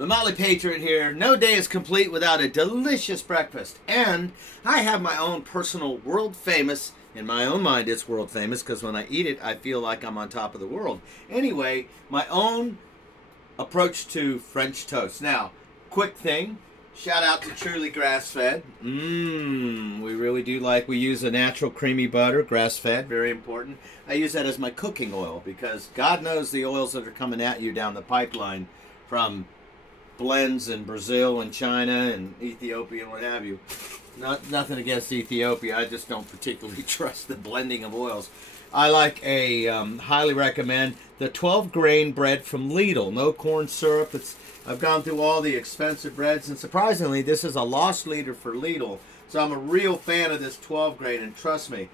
The Motley Patriot here. No day is complete without a delicious breakfast. And I have my own personal world famous, in my own mind it's world famous, because when I eat it, I feel like I'm on top of the world. Anyway, my own approach to French toast. Now, quick thing. Shout out to truly grass-fed. We really do we use a natural creamy butter, grass-fed, very important. I use that as my cooking oil because God knows the oils that are coming at you down the pipeline from blends in Brazil and China and Ethiopia and what have you. Nothing against Ethiopia, I just don't particularly trust the blending of oils. I highly recommend the 12-grain bread from Lidl. No corn syrup. I've gone through all the expensive breads, and surprisingly, this is a loss leader for Lidl. So I'm a real fan of this 12-grain, and trust me,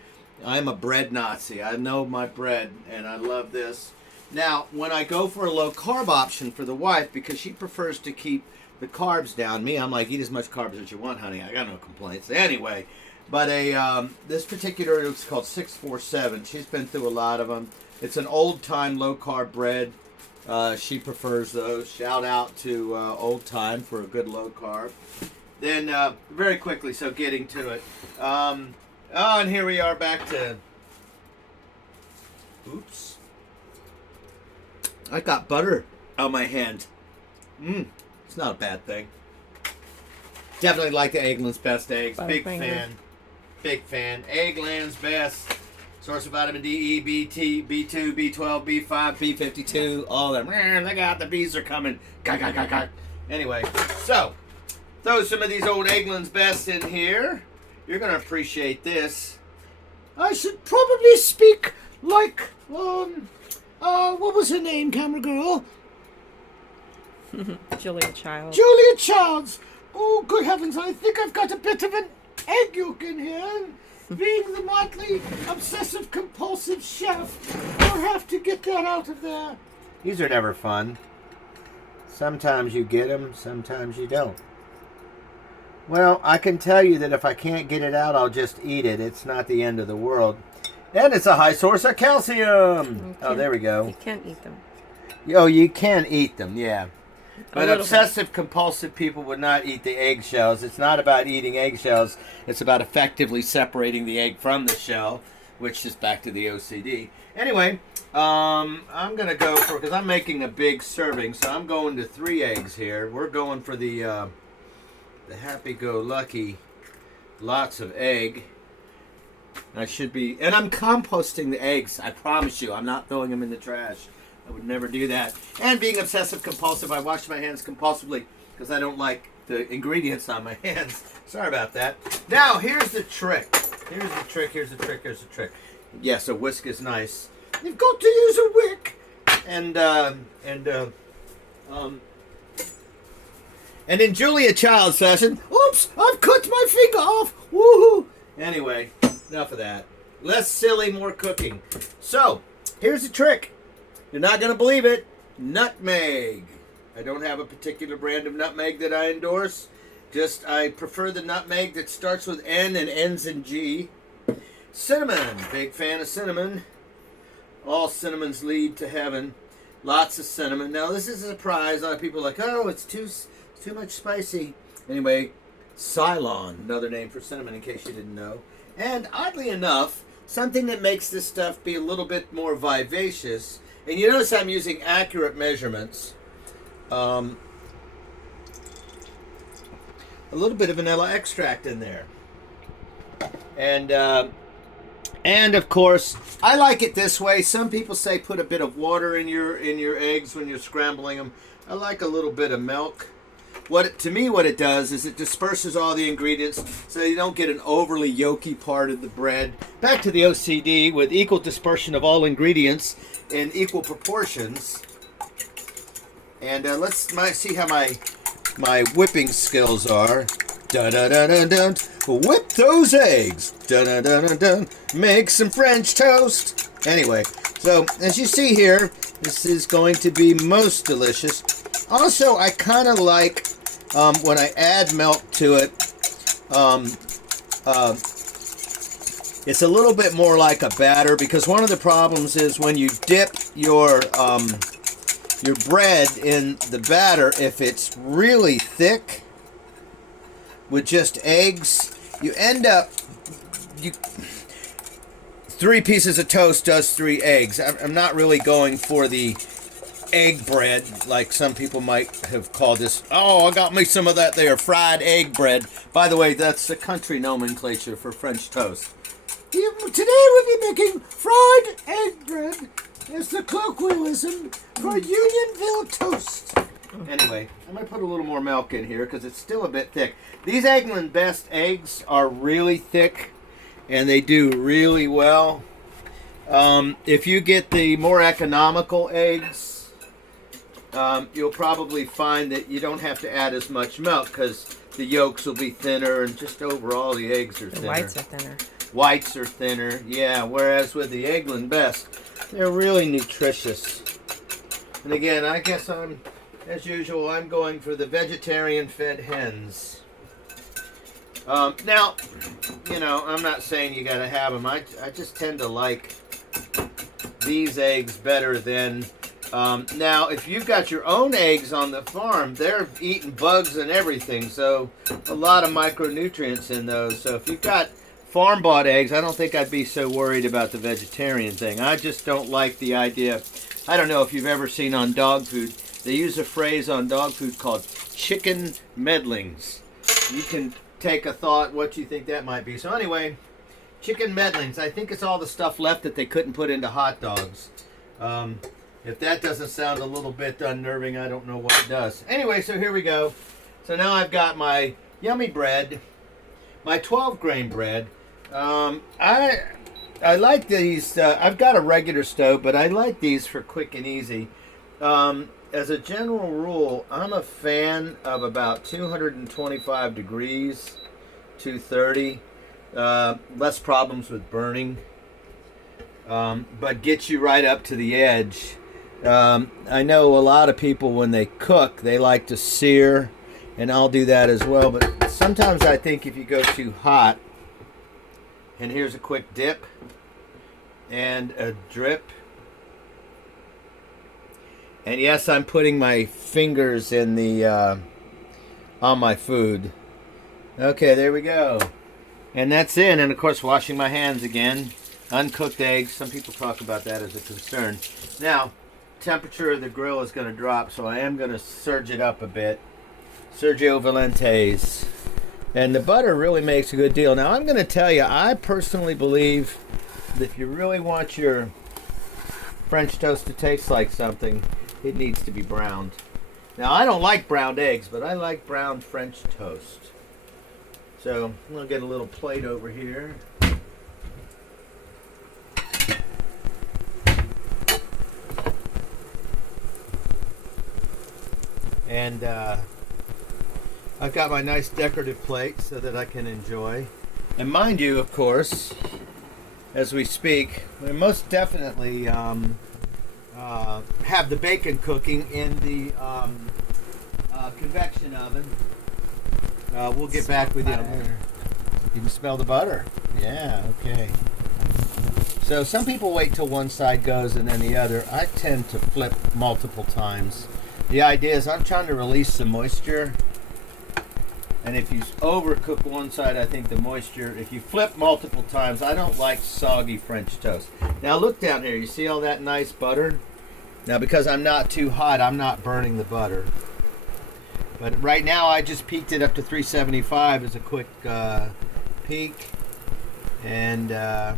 I'm a bread Nazi. I know my bread, and I love this. Now, when I go for a low-carb option for the wife, because she prefers to keep the carbs down, I'm like, eat as much carbs as you want, honey. I got no complaints. Anyway, but this particular is called 647. She's been through a lot of them. It's an old-time low-carb bread. She prefers those. Shout out to Old Time for a good low carb. Then, very quickly, so getting to it. And here we are back to... Oops. I got butter on my hand. It's not a bad thing. Definitely like the Eggland's Best Eggs. Big fan. Big fan. Eggland's Best. Source of vitamin D, E, B, T, B2, B12, B5, B52, all of them. Look out, the bees are coming. Anyway, so, throw some of these old Eggland's Best in here. You're going to appreciate this. I should probably speak like, what was her name, camera girl? Julia Childs. Julia Childs. Oh, good heavens, I think I've got a bit of an egg yolk in here. Being the Motley obsessive-compulsive chef, I'll have to get that out of there. These are never fun. Sometimes you get them, sometimes you don't. Well, I can tell you that if I can't get it out, I'll just eat it. It's not the end of the world. And it's a high source of calcium. Oh, there we go. You can't eat them. Oh, you can eat them, yeah. But obsessive-compulsive people would not eat the eggshells. It's not about eating eggshells. It's about effectively separating the egg from the shell, which is back to the OCD. Anyway, I'm going to go for, because I'm making a big serving, so I'm going to 3 eggs here. We're going for the happy-go-lucky, lots of egg. And I'm composting the eggs, I promise you. I'm not throwing them in the trash. I would never do that. And being obsessive-compulsive, I wash my hands compulsively because I don't like the ingredients on my hands. Sorry about that. Now, here's the trick. Here's the trick. Yes, a whisk is nice. You've got to use a wick. And in Julia Childs fashion, oops, I've cut my finger off. Woohoo! Anyway, enough of that. Less silly, more cooking. So, here's the trick. You're not going to believe it. Nutmeg. I don't have a particular brand of nutmeg that I endorse. I prefer the nutmeg that starts with N and ends in G. Cinnamon. Big fan of cinnamon. All cinnamons lead to heaven. Lots of cinnamon. Now, this is a surprise. A lot of people are like, oh, it's too much spicy. Anyway, Ceylon, another name for cinnamon in case you didn't know. And oddly enough, something that makes this stuff be a little bit more vivacious. And you notice I'm using accurate measurements. A little bit of vanilla extract in there. And of course, I like it this way. Some people say put a bit of water in your eggs when you're scrambling them. I like a little bit of milk. To me, what it does is it disperses all the ingredients so you don't get an overly yolky part of the bread. Back to the OCD with equal dispersion of all ingredients in equal proportions. And let's see how my whipping skills are. Dun dun dun dun dun. Whip those eggs. Dun dun dun dun dun. Make some French toast. Anyway, so as you see here, this is going to be most delicious. Also, I kind of like when I add milk to it. It's a little bit more like a batter because one of the problems is when you dip your your bread in the batter, if it's really thick with just eggs, you end up, 3 pieces of toast does 3 eggs. I'm not really going for the egg bread like some people might have called this. Oh, I got me some of that there fried egg bread. By the way, that's the country nomenclature for French toast. Today we'll be making fried egg bread. It's the colloquialism for Unionville toast. Anyway, I'm going to put a little more milk in here because it's still a bit thick. These Eggland Best eggs are really thick and they do really well. If you get the more economical eggs, you'll probably find that you don't have to add as much milk because the yolks will be thinner and just overall the eggs are thinner. The whites are thinner. Whites are thinner, yeah, whereas with the Eggland Best, they're really nutritious. And again, I guess as usual, I'm going for the vegetarian fed hens. Now, you know, I'm not saying you gotta have them. I just tend to like these eggs better than... now, if you've got your own eggs on the farm, they're eating bugs and everything, so a lot of micronutrients in those. So if you've got farm-bought eggs, I don't think I'd be so worried about the vegetarian thing. I just don't like the idea. I don't know if you've ever seen on dog food, they use a phrase on dog food called chicken meddlings. You can take a thought what you think that might be. So anyway, chicken meddlings. I think it's all the stuff left that they couldn't put into hot dogs. If that doesn't sound a little bit unnerving, I don't know what it does. Anyway, so here we go. So now I've got my yummy bread, my 12-grain bread. I like these. I've got a regular stove, but I like these for quick and easy. As a general rule, I'm a fan of about 225 degrees, 230. Less problems with burning, but gets you right up to the edge. I know a lot of people, when they cook, they like to sear, and I'll do that as well. But sometimes I think if you go too hot, and here's a quick dip and a drip. And yes, I'm putting my fingers in the on my food. Okay, there we go. And that's in, and of course washing my hands again. Uncooked eggs, some people talk about that as a concern. Now, temperature of the grill is going to drop, so I am going to surge it up a bit. Sergio Valentes. And the butter really makes a good deal. Now, I'm going to tell you, I personally believe that if you really want your French toast to taste like something, it needs to be browned. Now, I don't like browned eggs, but I like browned French toast. So, I'm going to get a little plate over here. And I've got my nice decorative plate so that I can enjoy. And mind you, of course, as we speak, we most definitely have the bacon cooking in the convection oven. We'll get back with you later. You can smell the butter. Yeah, okay. So some people wait till one side goes and then the other. I tend to flip multiple times. The idea is I'm trying to release some moisture. And if you overcook one side, I think the moisture, if you flip multiple times, I don't like soggy French toast. Now look down here. You see all that nice butter? Now because I'm not too hot, I'm not burning the butter. But right now I just peaked it up to 375 as a quick peek. And, oh,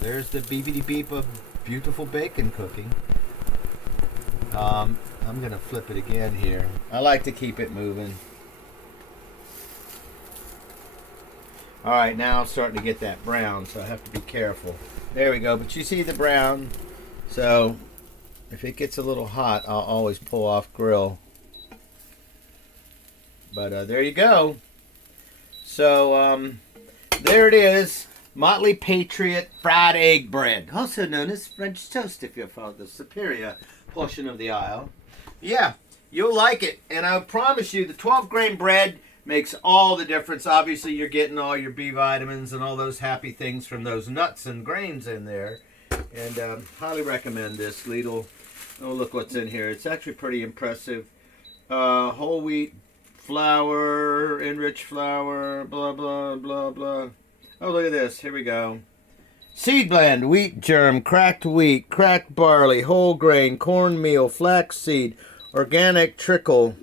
there's the beepity beep of beautiful bacon cooking. I'm going to flip it again here. I like to keep it moving. Alright, now I'm starting to get that brown, so I have to be careful. There we go, but you see the brown. So, if it gets a little hot, I'll always pull off grill. But there you go. So, there it is. Motley Patriot fried egg bread. Also known as French toast if you're from the superior portion of the aisle. Yeah, you'll like it. And I promise you, the 12-grain bread makes all the difference. Obviously, you're getting all your B vitamins and all those happy things from those nuts and grains in there. And highly recommend this. Lidl. Oh, look what's in here. It's actually pretty impressive. Whole wheat flour, enriched flour, blah, blah, blah, blah. Oh, look at this. Here we go. Seed blend, wheat germ, cracked wheat, cracked barley, whole grain, cornmeal, flaxseed, organic trickle,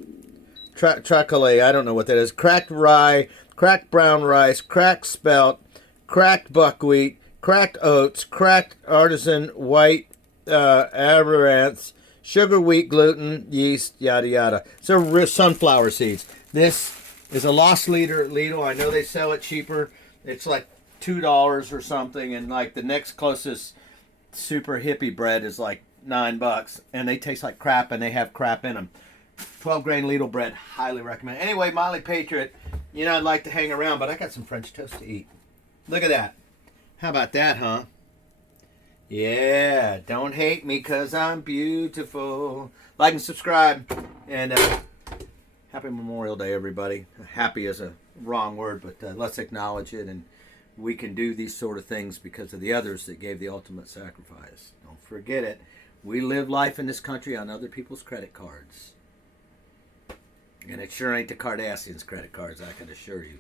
tricolate, I don't know what that is, cracked rye, cracked brown rice, cracked spelt, cracked buckwheat, cracked oats, cracked artisan white amaranth, sugar, wheat, gluten, yeast, yada yada. So sunflower seeds. This is a lost leader at Lidl. I know they sell it cheaper. It's like $2 or something, and like the next closest super hippie bread is like $9, and they taste like crap, and they have crap in them. 12 grain Lidl bread, highly recommend. Anyway, Motley Patriot, you know I'd like to hang around, but I got some French toast to eat. Look at that. How about that, huh? Yeah, don't hate me 'cause I'm beautiful. Like and subscribe, and happy Memorial Day, everybody. Happy is a wrong word, but let's acknowledge it, and we can do these sort of things because of the others that gave the ultimate sacrifice. Don't forget it. We live life in this country on other people's credit cards. And it sure ain't the Kardashians' credit cards, I can assure you.